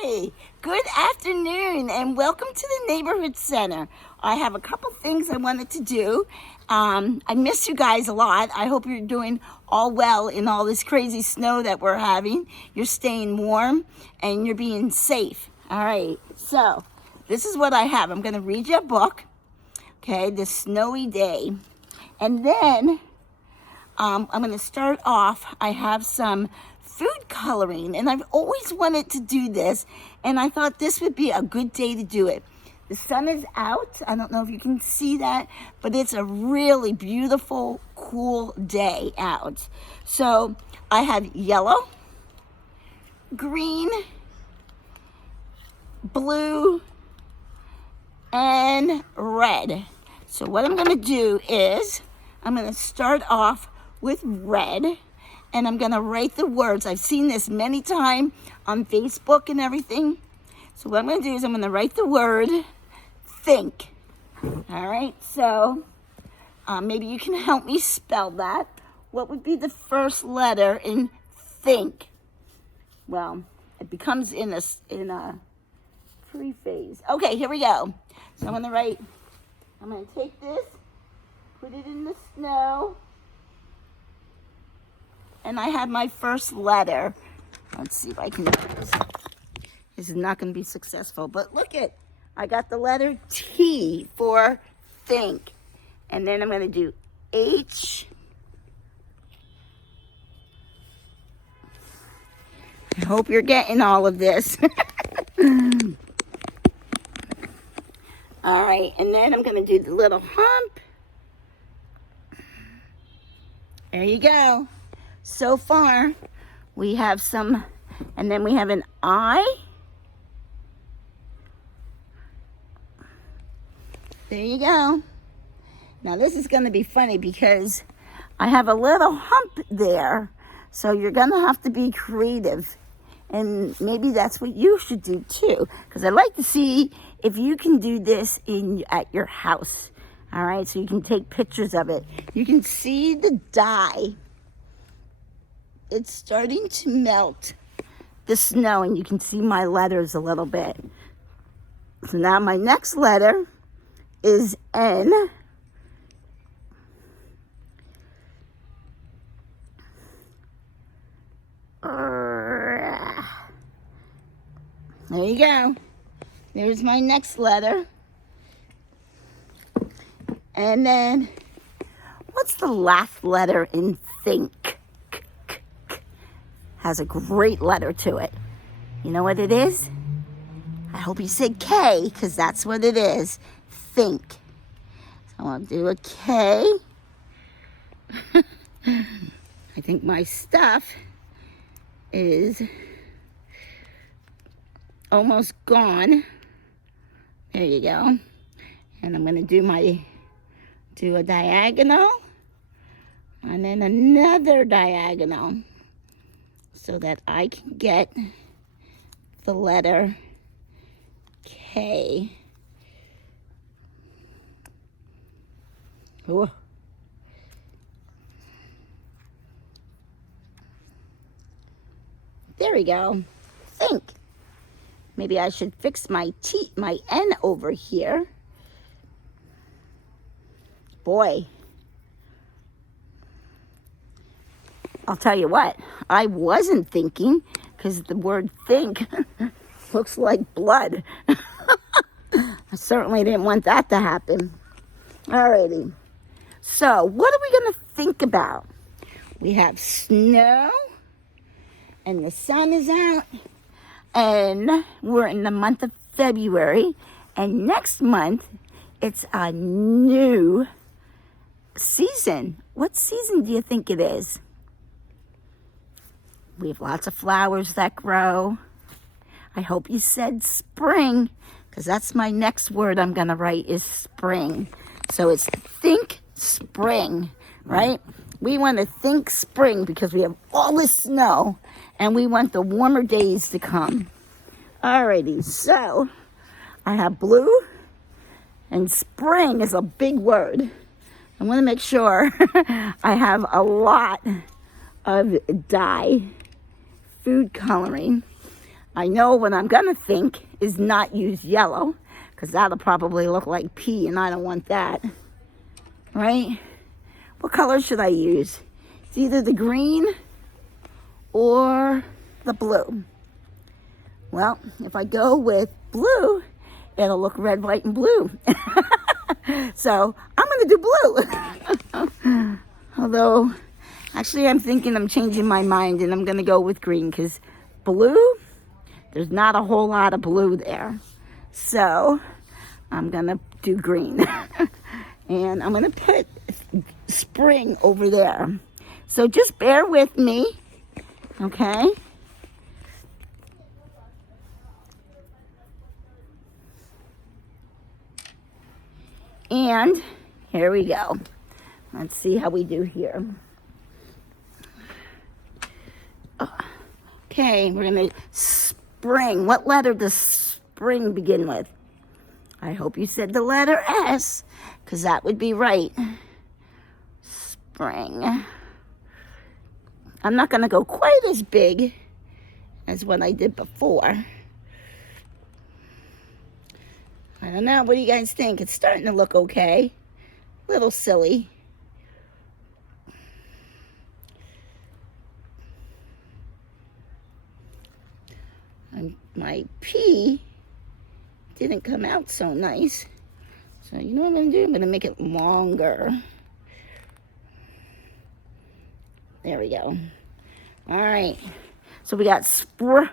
Hi, good afternoon, and welcome to the Neighborhood Center. I have a couple things I wanted to do. I miss you guys a lot. I hope you're doing all well in all this crazy snow that we're having. You're staying warm and you're being safe. All right, so this is what I have. I'm going to read you a book, okay, this snowy day. And then I'm going to start off. I have some food coloring, and I've always wanted to do this, and I thought this would be a good day to do it. The sun is out. I don't know if you can see that, but it's a really beautiful, cool day out. So I have yellow, green, blue, and red. So what I'm going to do is I'm going to start off with red, and I'm going to write the words. I've seen this many times on Facebook and everything. So what I'm going to do is I'm going to write the word think. All right, so maybe you can help me spell that. What would be the first letter in think? Well, it becomes in a pre-phase. Okay, here we go. So I'm going to take this, put it in the snow, and I have my first letter. Let's see if I can do this. This is not going to be successful, but look it. I got the letter T for think. And then I'm going to do H. I hope you're getting all of this. All right, and then I'm going to do the little hump. There you go. So far, we have some, and then we have an I. There you go. Now this is going to be funny because I have a little hump there. So you're going to have to be creative. And maybe that's what you should do too. Because I'd like to see if you can do this at your house. All right, so you can take pictures of it. You can see the dye. It's starting to melt the snow, and you can see my letters a little bit. So now my next letter is N. There you go. There's my next letter. And then, what's the last letter in think? Has a great letter to it. You know what it is? I hope you said K, because that's what it is. Think. So I'll do a K. I think my stuff is almost gone. There you go. And I'm going to do a diagonal, and then another diagonal, so that I can get the letter K. Ooh. There we go. Think. Maybe I should fix my N over here. Boy. I'll tell you what, I wasn't thinking, because the word think looks like blood. I certainly didn't want that to happen. Alrighty. So, what are we going to think about? We have snow, and the sun is out, and we're in the month of February, and next month, it's a new season. What season do you think it is? We have lots of flowers that grow. I hope you said spring, because that's my next word I'm going to write is spring. So it's think spring, right? We want to think spring because we have all this snow and we want the warmer days to come. Alrighty, so I have blue, and spring is a big word. I want to make sure I have a lot of dye, food coloring. I know what I'm going to think is not use yellow, because that'll probably look like pee, and I don't want that. Right? What color should I use? It's either the green or the blue. Well, if I go with blue, it'll look red, white, and blue. So I'm going to do blue. Although, actually, I'm thinking I'm changing my mind, and I'm going to go with green, because blue, there's not a whole lot of blue there. So I'm going to do green. And I'm going to put spring over there. So just bear with me, okay? And here we go. Let's see how we do here. Okay, we're going to spring. What letter does spring begin with? I hope you said the letter S, because that would be right. Spring. I'm not going to go quite as big as what I did before. I don't know. What do you guys think? It's starting to look okay. A little silly. And my P didn't come out so nice. So you know what I'm going to do? I'm going to make it longer. There we go. All right. So we got spring.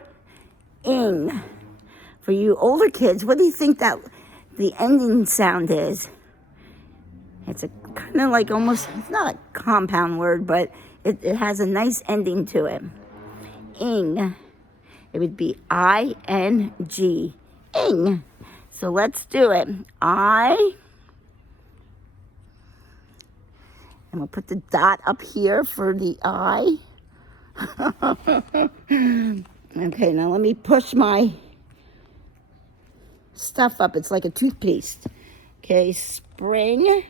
For you older kids, what do you think that the ending sound is? It's a kind of like almost, it's not a compound word, but it has a nice ending to it. Ing. It would be I-N-G. Ing. So let's do it. And we'll put the dot up here for the I. Okay, now let me push my stuff up. It's like a toothpaste. Okay, spring.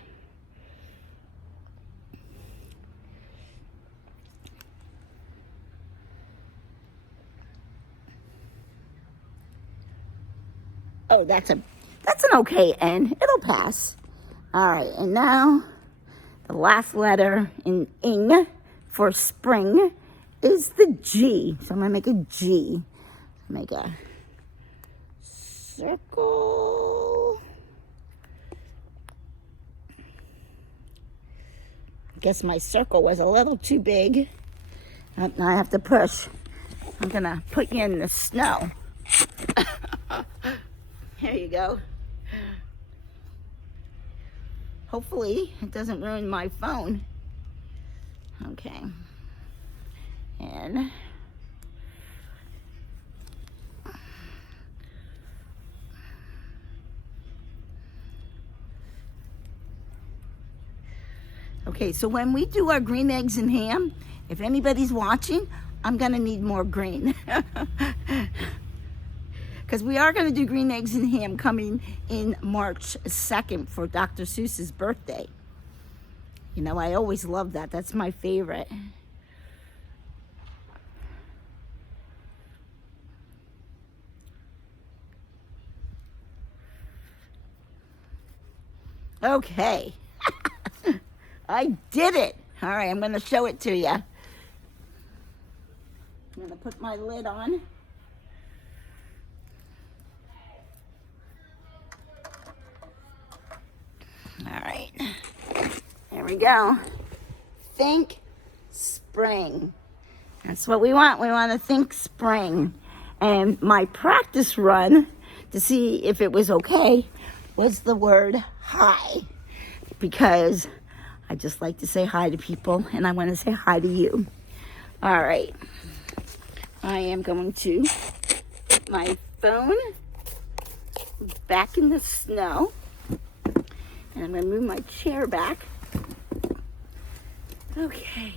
Oh, that's an okay N. It'll pass. All right, and now the last letter in ing for spring is the G. So I'm going to make a G. Make a circle. I guess my circle was a little too big. Now I have to push. I'm going to put you in the snow. There you go. Hopefully it doesn't ruin my phone. Okay. And okay, so when we do our green eggs and ham, if anybody's watching, I'm gonna need more green. Because we are going to do green eggs and ham coming in March 2nd for Dr. Seuss's birthday. You know, I always love that. That's my favorite. Okay. I did it. All right, I'm going to show it to you. I'm going to put my lid on. All right, there we go. Think spring. That's what we want. We want to think spring. And my practice run to see if it was okay was the word hi. Because I just like to say hi to people, and I want to say hi to you. All right. I am going to put my phone back in the snow. And I'm going to move my chair back. Okay.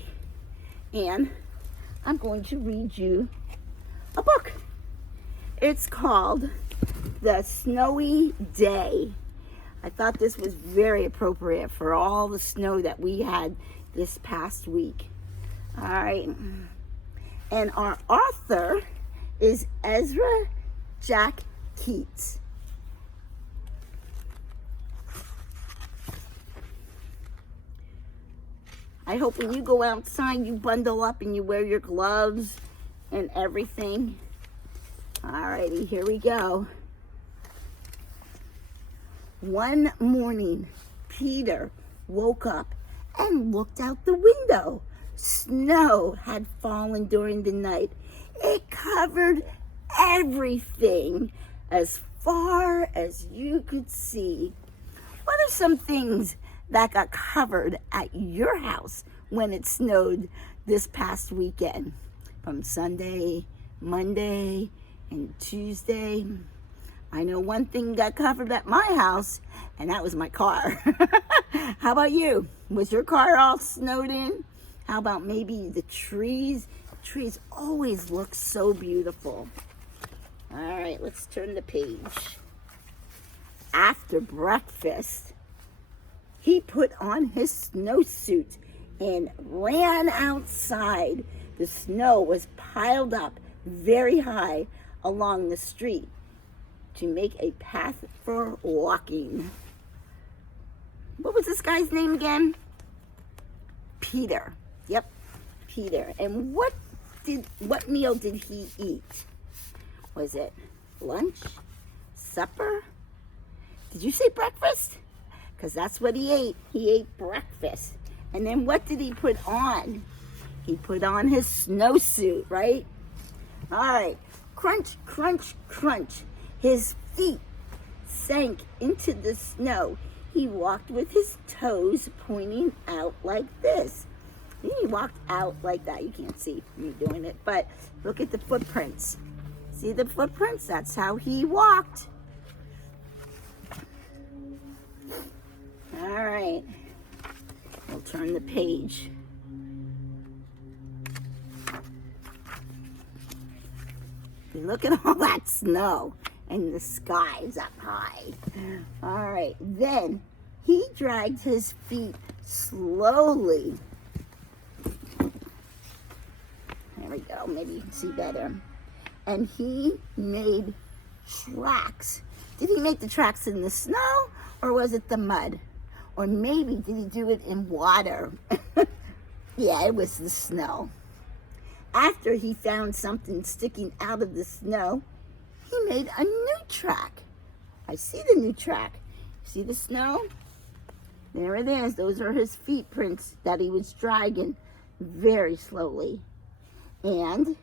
And I'm going to read you a book. It's called The Snowy Day. I thought this was very appropriate for all the snow that we had this past week. All right. And our author is Ezra Jack Keats. I hope when you go outside, you bundle up and you wear your gloves and everything. Alrighty, here we go. One morning, Peter woke up and looked out the window. Snow had fallen during the night. It covered everything as far as you could see. What are some things that got covered at your house when it snowed this past weekend? From Sunday, Monday, and Tuesday. I know one thing got covered at my house, and that was my car. How about you? Was your car all snowed in? How about maybe the trees? Trees always look so beautiful. All right, let's turn the page. After breakfast, he put on his snowsuit and ran outside. The snow was piled up very high along the street to make a path for walking. What was this guy's name again? Peter. Yep, Peter. And what meal did he eat? Was it lunch? Supper? Did you say breakfast? Because that's what he ate. He ate breakfast. And then what did he put on? He put on his snowsuit, right? All right. Crunch, crunch, crunch. His feet sank into the snow. He walked with his toes pointing out like this. He walked out like that. You can't see me doing it, but look at the footprints. See the footprints? That's how he walked. All right. We'll turn the page. Look at all that snow, and the sky's up high. All right. Then he dragged his feet slowly. There we go. Maybe you can see better. And he made tracks. Did he make the tracks in the snow, or was it the mud? Or maybe did he do it in water? Yeah, it was the snow. After he found something sticking out of the snow, he made a new track. I see the new track. See the snow? There it is. Those are his feet prints that he was dragging very slowly. And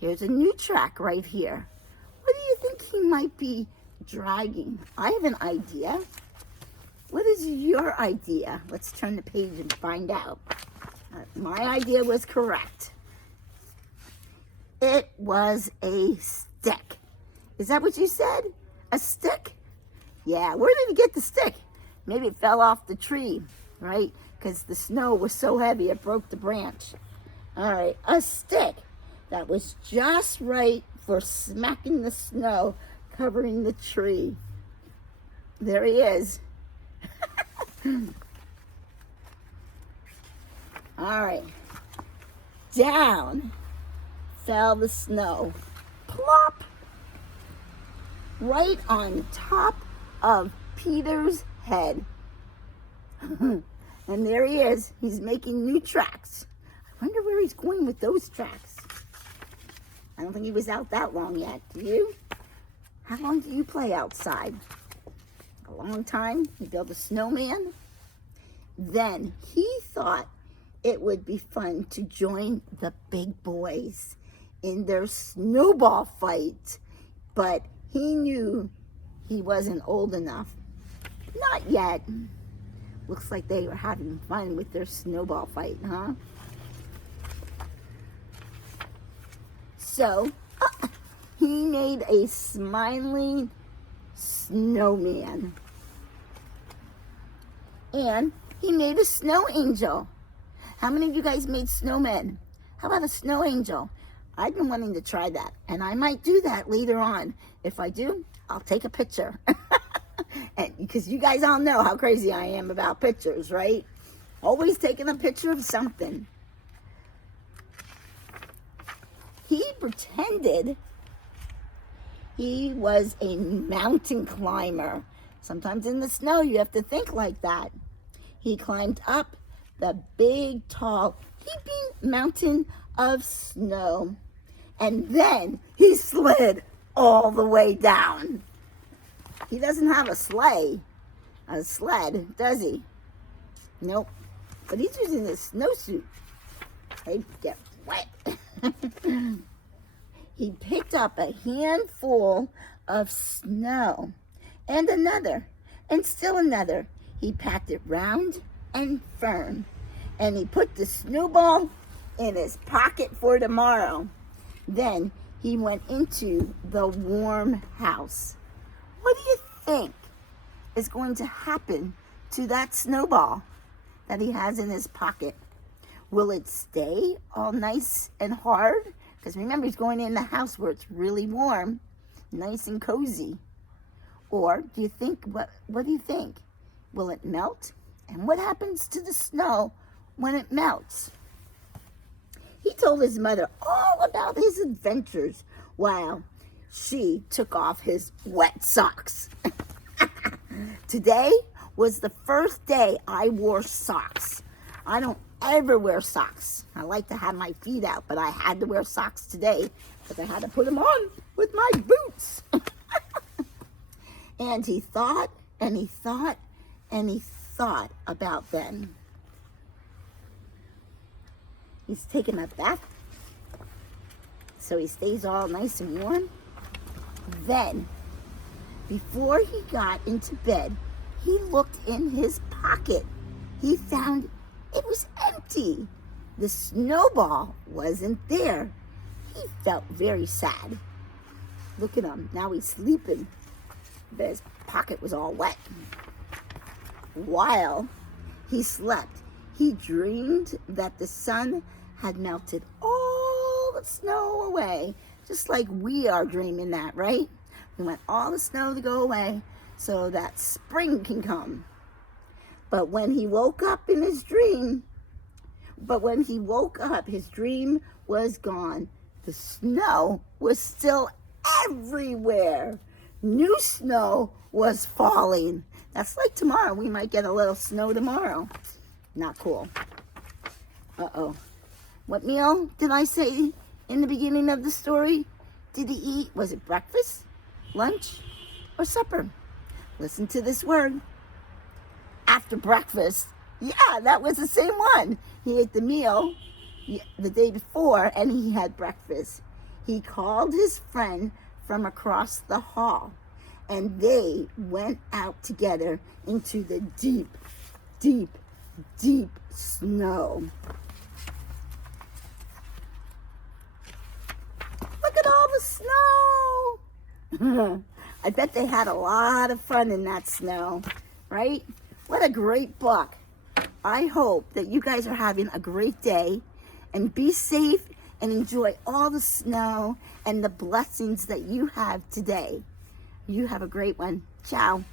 here's a new track right here. What do you think he might be dragging? I have an idea. What is your idea? Let's turn the page and find out. My idea was correct. It was a stick. Is that what you said? A stick? Yeah, where did he get the stick? Maybe it fell off the tree, right? Because the snow was so heavy it broke the branch. All right, a stick that was just right for smacking the snow, covering the tree. There he is. All right, down fell the snow. Plop! Right on top of Peter's head. And there he is. He's making new tracks. I wonder where he's going with those tracks. I don't think he was out that long yet. Do you? How long do you play outside? A long time? You build a snowman? Then he thought it would be fun to join the big boys in their snowball fight. But he knew he wasn't old enough. Not yet. Looks like they were having fun with their snowball fight, huh? So, he made a smiling snowman. And he made a snow angel. How many of you guys made snowmen? How about a snow angel? I've been wanting to try that, and I might do that later on. If I do, I'll take a picture. And because you guys all know how crazy I am about pictures, right? Always taking a picture of something. He pretended He was a mountain climber. Sometimes in the snow you have to think like that. He climbed up the big, tall, heaping mountain of snow. And then he slid all the way down. He doesn't have a sled, does he? Nope. But he's using his snowsuit. They get wet. He picked up a handful of snow and another and still another. He packed it round and firm, and he put the snowball in his pocket for tomorrow. Then he went into the warm house. What do you think is going to happen to that snowball that he has in his pocket? Will it stay all nice and hard? Because remember, he's going in the house where it's really warm, nice and cozy. Or do you think, what do you think? Will it melt? And what happens to the snow when it melts? He told his mother all about his adventures while she took off his wet socks. Today was the first day I wore socks. I don't ever wear socks. I like to have my feet out, but I had to wear socks today because I had to put them on with my boots. And he thought, and he thought, and he thought about them. He's taking a bath, so he stays all nice and warm. Then, before he got into bed, he looked in his pocket. He found it was empty. The snowball wasn't there. He felt very sad. Look at him. Now he's sleeping. But his pocket was all wet. While he slept, he dreamed that the sun had melted all the snow away. Just like we are dreaming that, right? We want all the snow to go away so that spring can come. But when he woke up, his dream was gone. The snow was still everywhere. New snow was falling. That's like tomorrow. We might get a little snow tomorrow. Not cool. Uh-oh. What meal did I say in the beginning of the story did he eat? Was it breakfast, lunch, or supper? Listen to this word. After breakfast. Yeah, that was the same one. He ate the meal the day before and he had breakfast. He called his friend from across the hall and they went out together into the deep, deep, deep snow. Look at all the snow. I bet they had a lot of fun in that snow, right? What a great book. I hope that you guys are having a great day and be safe and enjoy all the snow and the blessings that you have today. You have a great one. Ciao.